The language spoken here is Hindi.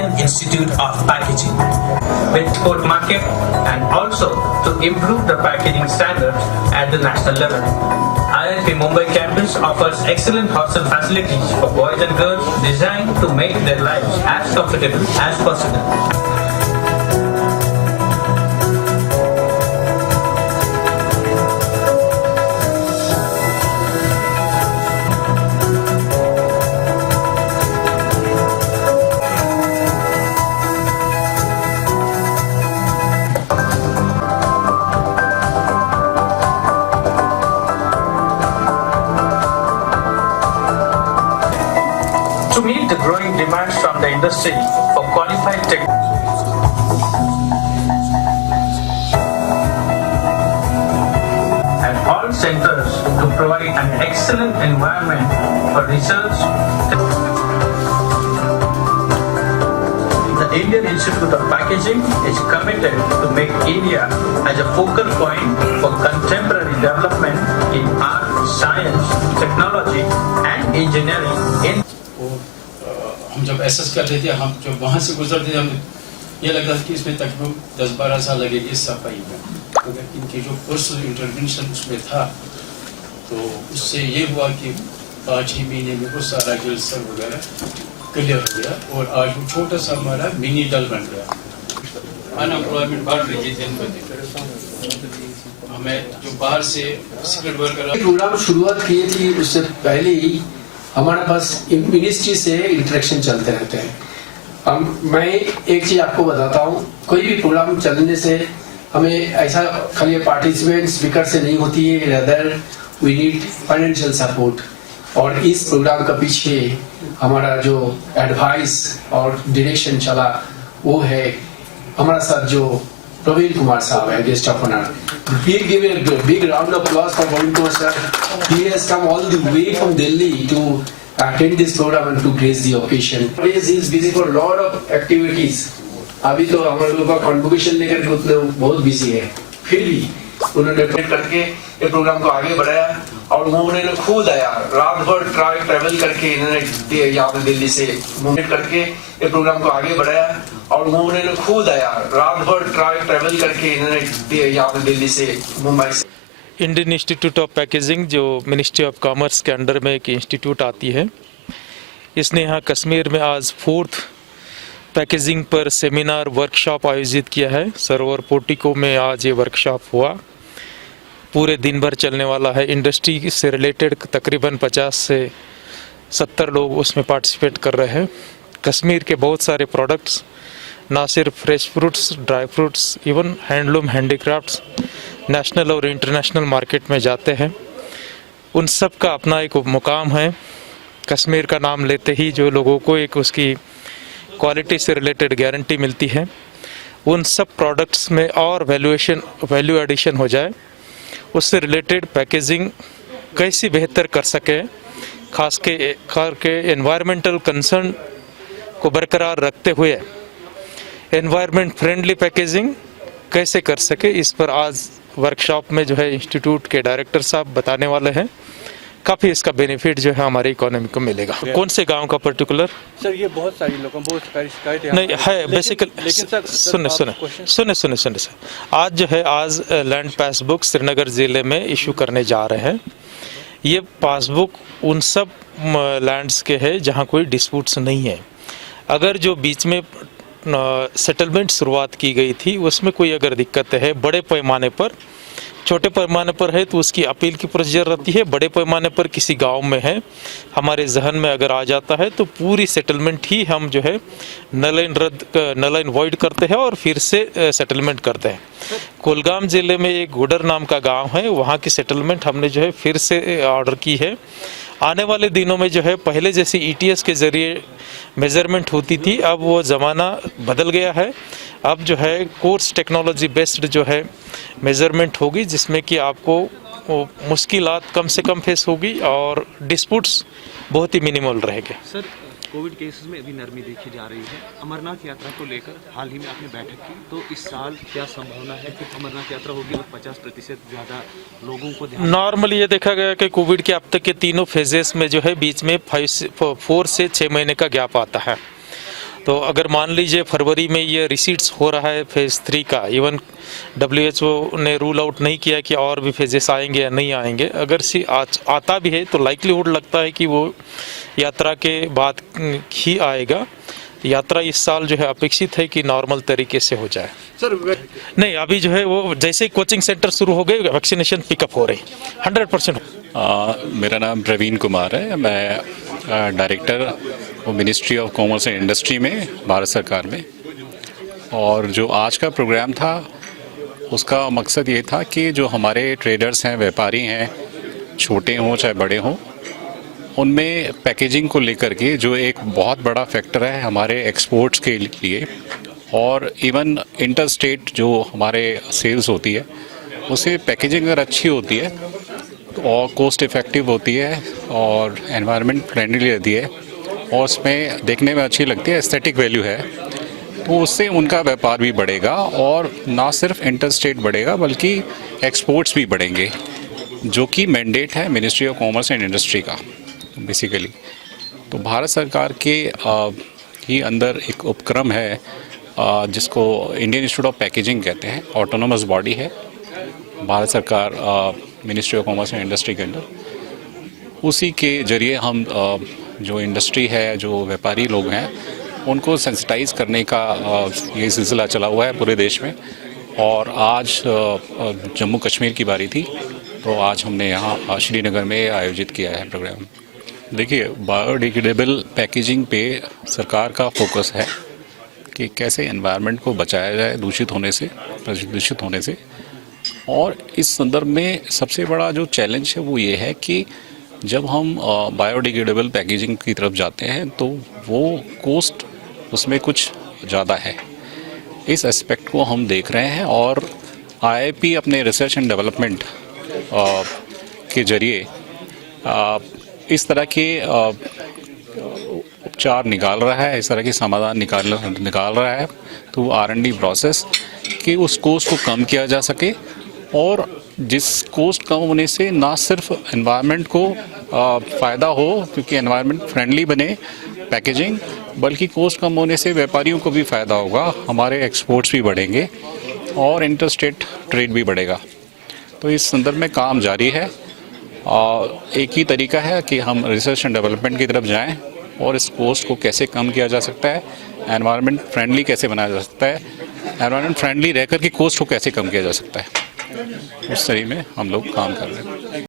Indian Institute of Packaging with export market and also to improve the packaging standards at the national level. IIT Mumbai campus offers excellent hostel facilities for boys and girls designed to make their lives as comfortable as possible. To meet the growing demands from the industry for qualified and all centers to provide an excellent environment for research. The Indian Institute of Packaging is committed to make India as a focal point for contemporary development in art, science, technology and engineering in हम जब एसएस कर रहे थे, हम जब वहाँ से गुजरते थे, हमें ये लगता था कि इसमें तकरीबन 10-12 साल लगेगी इस सफाई में, क्योंकि इनकी जो पर्सनल इंटरवेंशन उसमें था, तो उससे ये हुआ कि 5 ही महीने में वो सारा जलसर वगैरह क्लियर हो गया और आज वो छोटा सा हमारा मिनी डल बन गया। अनएम्प्लॉयमेंट बढ़ रही है दिन ब दिन। हमें जो बाहर से सिक्योरिटी वर्कर प्रोग्राम शुरुआत किए थी, उससे पहले ही हमारे पास मिनिस्ट्री से इंटरेक्शन चलते रहते हैं। मैं एक चीज आपको बताता हूँ, कोई भी प्रोग्राम चलने से हमें ऐसा खाली पार्टिसिपेंट स्पीकर से नहीं होती है, rather we need financial support. और इस प्रोग्राम का पीछे हमारा जो एडवाइस और डायरेक्शन चला वो है हमारा साथ जो प्रवीण कुमार साहब है, guest of honour. Please give a big round of applause for Praveen Kumar sir. He has come all the way from Delhi to attend this program and to grace the occasion. He is busy for a lot of activities. अभी तो हमारे लोगों का कॉन्वोकेशन लेकर के बहुत बिजी है, फिर भी उन्होंने करके ये प्रोग्राम को आगे बढ़ाया और उन्होंने खुद आया, रात भर ट्रैवल करके इन्होंने यहाँ पे दिल्ली से मूवमेंट करके ये प्रोग्राम को आगे बढ़ाया और उन्होंने खुद आया, रात भर ट्रैवल करके इन्होंने यहाँ पे दिल्ली से मुंबई से। इंडियन इंस्टीट्यूट ऑफ पैकेजिंग जो मिनिस्ट्री ऑफ कॉमर्स के अंडर में एक इंस्टीट्यूट आती है, इसने यहाँ कश्मीर में आज 4th पैकेजिंग पर सेमिनार वर्कशॉप आयोजित किया है। सरोवर पोर्टिको में आज ये वर्कशॉप हुआ, पूरे दिन भर चलने वाला है। इंडस्ट्री से रिलेटेड तकरीबन 50 से 70 लोग उसमें पार्टिसिपेट कर रहे हैं। कश्मीर के बहुत सारे प्रोडक्ट्स, ना सिर्फ fresh fruits, dry fruits, even handloom handicrafts national और इंटरनेशनल मार्केट में जाते हैं। उन सब का अपना एक मुकाम है। कश्मीर का नाम लेते ही जो लोगों को एक उसकी क्वालिटी से रिलेटेड गारंटी मिलती है, उन सब प्रोडक्ट्स में और वैल्यू एडिशन हो जाए, उससे रिलेटेड पैकेजिंग कैसे बेहतर कर सके, खास के एनवायरमेंटल कंसर्न को बरकरार रखते हुए एनवायरनमेंट फ्रेंडली पैकेजिंग कैसे कर सके, इस पर आज वर्कशॉप में जो है इंस्टीट्यूट के डायरेक्टर साहब बताने वाले हैं। काफ़ी इसका बेनिफिट जो है हमारी इकोनॉमी को मिलेगा। कौन से गांव का पर्टिकुलर? सर ये बहुत सारी लोगों बहुत शिकायत नहीं है बेसिकली। सुने सर, आज जो है आज लैंड पासबुक श्रीनगर ज़िले में इशू करने जा रहे हैं। ये पासबुक उन सब लैंड्स के हैं जहां कोई डिस्प्यूट्स नहीं है। अगर जो बीच में सेटलमेंट शुरुआत की गई थी उसमें कोई अगर दिक्कत है बड़े पैमाने पर, छोटे पैमाने पर है तो उसकी अपील की प्रोसीजर रहती है। बड़े पैमाने पर किसी गांव में है, हमारे जहन में अगर आ जाता है तो पूरी सेटलमेंट ही हम जो है नल इन वॉइड करते हैं और फिर से सेटलमेंट करते हैं। कुलगाम ज़िले में एक गुडर नाम का गांव है, वहाँ की सेटलमेंट हमने जो है फिर से ऑर्डर की है। आने वाले दिनों में जो है पहले जैसे ETS के ज़रिए मेज़रमेंट होती थी, अब वो ज़माना बदल गया है। अब जो है कोर्स टेक्नोलॉजी बेस्ड जो है मेज़रमेंट होगी, जिसमें कि आपको मुश्किलात कम से कम फेस होगी और डिस्प्यूट्स बहुत ही मिनिमल रहेंगे। सर कोविड केसेस में अभी नरमी देखी जा रही है। अमरनाथ यात्रा को लेकर हाल ही में आपने बैठक की, तो इस साल क्या संभावना है कि अमरनाथ यात्रा होगी और 50% ज़्यादा लोगों को नॉर्मली ये देखा गया कि कोविड के अब तक के तीनों फेजेस में जो है बीच में 4 से 6 महीने का गैप आता है। तो अगर मान लीजिए फरवरी में ये रिसीट्स हो रहा है फेज़ 3 का, इवन WHO ने रूल आउट नहीं किया कि और भी फेजेस आएंगे या नहीं आएंगे, अगर आता भी है तो लाइक्लीहुड लगता है कि वो यात्रा के बाद ही आएगा। यात्रा इस साल जो है अपेक्षित है कि नॉर्मल तरीके से हो जाए। सर नहीं, अभी जो है वो जैसे ही कोचिंग सेंटर शुरू हो गए वैक्सीनेशन पिकअप हो रही 100%। मेरा नाम प्रवीण कुमार है, मैं डायरेक्टर हूँ ministry of commerce and industry में, भारत सरकार में। और जो आज का प्रोग्राम था उसका मकसद ये था कि जो हमारे ट्रेडर्स हैं, व्यापारी हैं, छोटे हों चाहे बड़े हों, उनमें पैकेजिंग को लेकर के जो एक बहुत बड़ा फैक्टर है हमारे एक्सपोर्ट्स के लिए, और इवन इंटर स्टेट जो हमारे सेल्स होती है उसे पैकेजिंग अगर अच्छी होती है तो और कॉस्ट इफ़ेक्टिव होती है और एनवायरनमेंट फ्रेंडली रहती है और उसमें देखने में अच्छी लगती है, एस्थेटिक वैल्यू है, तो उससे उनका व्यापार भी बढ़ेगा और ना सिर्फ इंटर स्टेट बढ़ेगा बल्कि एक्सपोर्ट्स भी बढ़ेंगे, जो कि मैंडेट है ministry of commerce and industry का बेसिकली। तो भारत सरकार के ही अंदर एक उपक्रम है जिसको इंडियन इंस्टीट्यूट ऑफ पैकेजिंग कहते हैं, ऑटोनोमस बॉडी है भारत सरकार ministry of commerce and industry के अंदर। उसी के जरिए हम जो इंडस्ट्री है, जो व्यापारी लोग हैं, उनको सेंसिटाइज करने का ये सिलसिला चला हुआ है पूरे देश में। और आज जम्मू कश्मीर की बारी थी, तो आज हमने यहाँ श्रीनगर में आयोजित किया है प्रोग्राम। देखिए, बायोडिग्रेडेबल पैकेजिंग पे सरकार का फोकस है कि कैसे एनवायरनमेंट को बचाया जाए दूषित होने से, प्रदूषित होने से। और इस संदर्भ में सबसे बड़ा जो चैलेंज है वो ये है कि जब हम बायोडिग्रेडेबल पैकेजिंग की तरफ जाते हैं तो वो कॉस्ट उसमें कुछ ज़्यादा है। इस एस्पेक्ट को हम देख रहे हैं और IIP अपने रिसर्च एंड डेवलपमेंट के जरिए इस तरह के उपचार निकाल रहा है, इस तरह के समाधान निकाल रहा है। तो R&D प्रोसेस कि उस कॉस्ट को कम किया जा सके और जिस कॉस्ट कम होने से ना सिर्फ एनवायरनमेंट को फ़ायदा हो, क्योंकि एनवायरनमेंट फ्रेंडली बने पैकेजिंग, बल्कि कॉस्ट कम होने से व्यापारियों को भी फ़ायदा होगा, हमारे एक्सपोर्ट्स भी बढ़ेंगे और इंटर स्टेट ट्रेड भी बढ़ेगा। तो इस संदर्भ में काम जारी है। एक ही तरीका है कि हम रिसर्च एंड डेवलपमेंट की तरफ जाएं और इस कॉस्ट को कैसे कम किया जा सकता है, एनवायरनमेंट फ्रेंडली कैसे बनाया जा सकता है, एनवायरनमेंट फ्रेंडली रहकर के कॉस्ट को कैसे कम किया जा सकता है, उस तरह में हम लोग काम कर रहे हैं।